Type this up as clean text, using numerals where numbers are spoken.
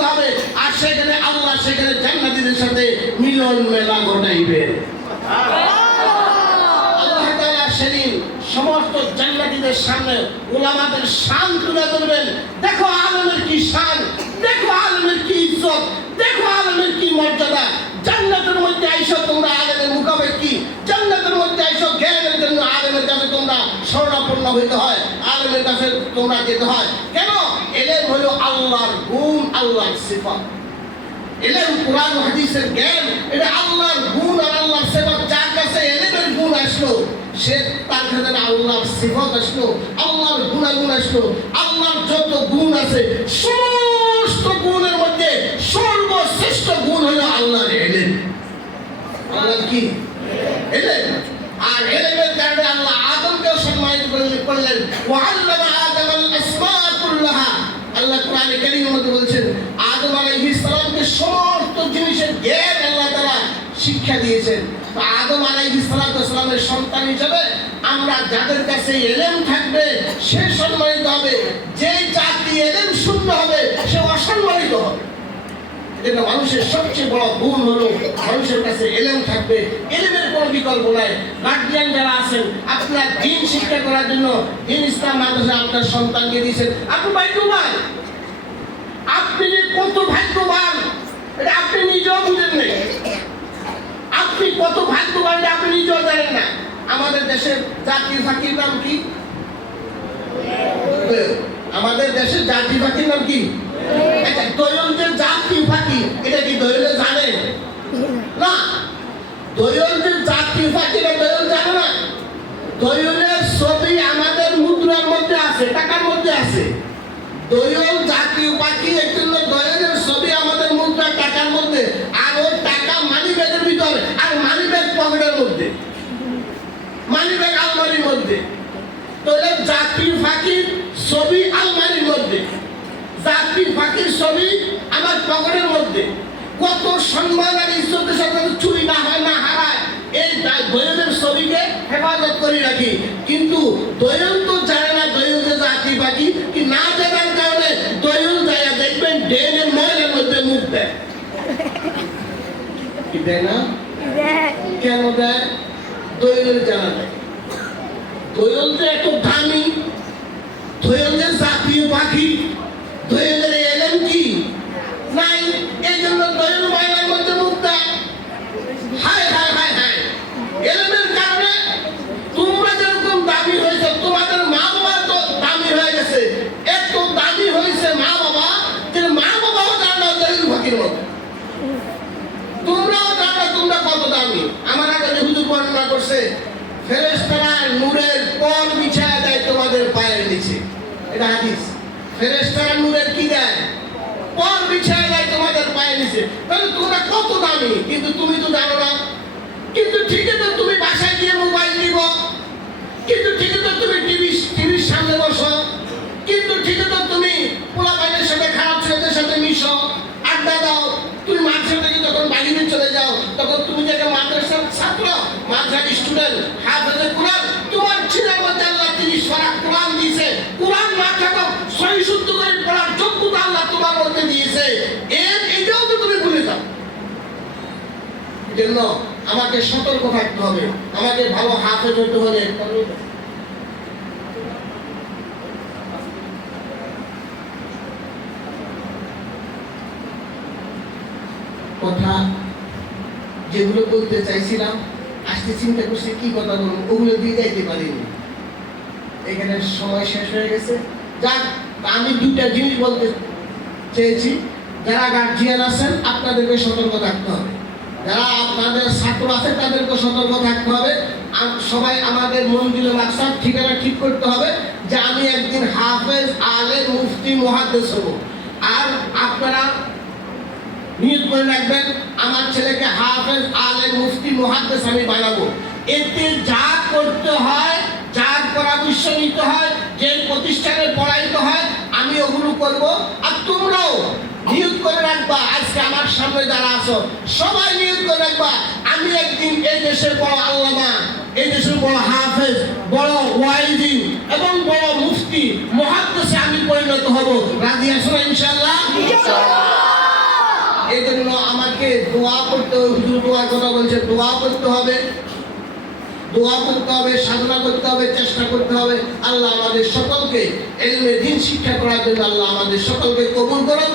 করতে হবে, আর সেখানে আল্লাহ সেখানে জান্নাতীদের সাথে মিলন মেলা ঘটাইবে। আল্লাহ তাআলা সেদিন সমস্ত জান্নাতীদের সামনে উলামাদের শান তুলে ধরবেন। দেখো আলেমের কি শান, দেখো আলেমের কি ইজ্জত, দেখো আলেমের কি মর্যাদা। জান্নাতের মধ্যে আইসো তোমরা আলেমের মুকাবে কি, জান্নাতের মধ্যে আইসো জ্ঞানের জন্য আলেমের কাছে তোমরা শরণাপন্ন হইতে হয়, আলেমের কাছে তোমরা যেতে হয়। কেন? এলেম হলো আল্লাহর গুণ, আল্লাহর সিফাত। এলেম কোরআন হাদিসের জ্ঞান, এটা আল্লাহর গুণ আর আল্লাহর সিফাত। যার কাছে এলেমের গুণ আসলো, সে তার কাছে আল্লাহর সিফাত আসলো, আল্লাহর গুণাগুণ আসলো। আল্লাহর যত গুণ আছে সমস্ত গুণের মধ্যে সর্বশ্রেষ্ঠ গুণ হলো আল্লাহর এলেম। আল্লাহর কি? এলেম। আর এলেমের কারণে আল্লাহ আদমকেও সম্মানিত করলেন। ওয়া আল্লামা আদামাল আসমা কুল্লাহা। আল্লাহ কোরআনে কারীমের মধ্যে বলছেন আদম আলাইহিস সালামকে সমস্ত জিনিসের জ্ঞান আল্লাহ তাআলা শিক্ষা দিয়েছেন। তো আদম আলাইহিস সালামের সন্তান হিসেবে আমরা যাদের কাছে এলেম থাকবে সে সম্মানিত হবে, যে জাতি এলেম শূন্য হবে সে অসম্মানিত হবে। এজন্য মানুষের সবচেয়ে বড় গুণ হলো মানুষের কাছে এলেম থাকবে, এলেমের কোনো বিকল্প নাই। গার্জিয়ান যারা আছেন, আপনার দ্বীন শিক্ষা করার জন্য দ্বীন ইসলাম মাদ্রাসা আপনার সন্তানকে দিয়েছেন, আপনি ভাগ্যবান। আপনি যে কত ভাগ্যবান এটা আপনি নিজেও বুঝেন নাই। আপনি কত ভাগ্যবান আপনি নিজেও জানেন না। আমাদের দেশের জাতীয় পাখির নাম কি? আমাদের দেশের জাতীয় পাখির নাম কি? দোয়েল যে জাতীয় পাখি, এটা কি দোয়েলে জানে না? দোয়েল যে জাতীয় পাখি, এটা দোয়েল জানে না। দোয়েলের ছবি আমাদের মুদ্রার মধ্যে আছে, টাকার মধ্যে আছে। দোয়েল জাতীয় পাখি, এর জন্য দোয়েলের ছবি আমাদের মুদ্রা টাকার মধ্যে, আর ওই টাকা মানি ব্যাগের ভিতরে, আর মানি ব্যাগ পকেটের মধ্যে, মানি ব্যাগ আলমারির মধ্যে। দোয়েলের জাতীয় পাখির ছবি আলমারির মধ্যে, জাতীয় পাখির ছবি আমার পকেটের মধ্যে। কত সম্মান আর ইজ্জতের সাথে চুরি না হয়, না হারায়, এই দোয়েলের ছবিকে হেফাজত করে রাখি। কিন্তু দোয়েল তো জানে না দোয়েল যে জাতীয় পাখি, কি না জানার কারণে দোয়েল যায় দেখবেন ড্রেনের ময়লার মধ্যে মুখ দেয়। কি দেয় না? কেন দেয়? দোয়েলের জানা নেই। দোয়েল যে এত দামি, দোয়েল যে জাতীয় পাখি, দোয়েলের এলেম কি নাই, এই জন্য দোয়েল ময়লার মধ্যে মুখ দেয়। হায় হায় হায় হায়, এলেমের কারণে তোমরা যেরকম দামি হয়েছে, তোমাদের মা বাবা তো দামি হয়ে গেছে। এত দামি হয়েছে মা বাবা যে মা বাবাও জানে না দোয়েল পাখির মতো। তোমরাও জানো তোমরা কত দামি। আমার আগে যে হুজুর বর্ণনা করছে, ফেরেশতারা নূরের পর বিছায়া দেয় তোমাদের পায়ের নিচে, এটা হাদিস। ফেরেশতারা নূরের কি দেয়? পর বিছায়া দেয় তোমাদের পায়ের নিচে। তাহলে তোমরা কত দামি, কিন্তু তুমি তো জানো না। কিন্তু ঠিকই তো তুমি বাসায় গিয়ে মোবাইল নিব, কিন্তু ঠিকই তো তুমি টিভির সামনে বসো, কিন্তু ঠিকই তো তুমি পোলাপাইনের সাথে খারাপ ছেলেদের সাথে মিশো, আড্ডা দাও। তুমি মাদ্রাসা থেকে যখন বাহিরে চলে যাও তখন তুমি যে মাদ্রাসার ছাত্র, মাদ্রাসার স্টুডেন্ট, হাফেজে কোরআন, তোমার ছেলের মধ্যে আল্লাহ 30 পারা কোরআন দিয়েছে। কোরআন না থাকো সহি শুদ্ধ করে পড়ার যোগ্যতা আল্লাহ তোমার মধ্যে দিয়েছে, এটাও তো তুমি ভুলে যাও। এজন্য আমাকে সতর্ক থাকতে হবে, আমাকে ভালো হাফেজ হতে হলে কথা যেগুলো বলতে চাইছিলাম, আসতে চিন্তা করছি কি কথা বলবো, ওগুলো দিয়ে যাইতে পারিনি। এখানে সময় শেষ হয়ে গেছে। যাক, আমি দুইটা জিনিস বলতে চেয়েছি। যারা গার্জিয়ান আছেন আপনাদেরকে সতর্ক থাকতে হবে, যারা আপনাদের ছাত্র আছে তাদেরকে সতর্ক থাকতে হবে। সবাই আমাদের মন্দিরে মাকসাদ ঠিকানা ঠিক করতে হবে যে আমি একদিন হাফেজ, আলেম, মুফতি, মুহাদ্দিস হব। আর আপনারা নিয়ত করে রাখবেন আমার ছেলেকে হাফেজ, আলেম, মুফতি, মুহাদ্দিস আমি বানাবো। এতে যা করতে হয়, যার পরামর্শ নিতে হয়, যে প্রতিষ্ঠানে পড়াইতে হয়, আমি ওগুলো করব। আর তোমরাও নিয়ত করে রাখবা, আজকে আমার সামনে যারা আছো সবাই নিয়ত করে রাখবা আমি একদিন এই দেশের বড় আল্লামা, এই দেশের বড় হাফেজ, বড় ওয়াইজি এবং বড় মুফতি, মুহাদ্দিসে আমি পরিণত হব। রাজি আছো ইনশাআল্লাহ? এই জন্য আমাকে দোয়া করতে হবে। হুজুর দোয়ার কথা বলছে, দোয়া করতে হবে, দোয়া করতে হবে, সাধনা করতে হবে, চেষ্টা করতে হবে। আল্লাহ আমাদের সকলকে ইলমে দ্বীন শিক্ষা করার জন্য আল্লাহ আমাদের সকলকে কবুল করুন।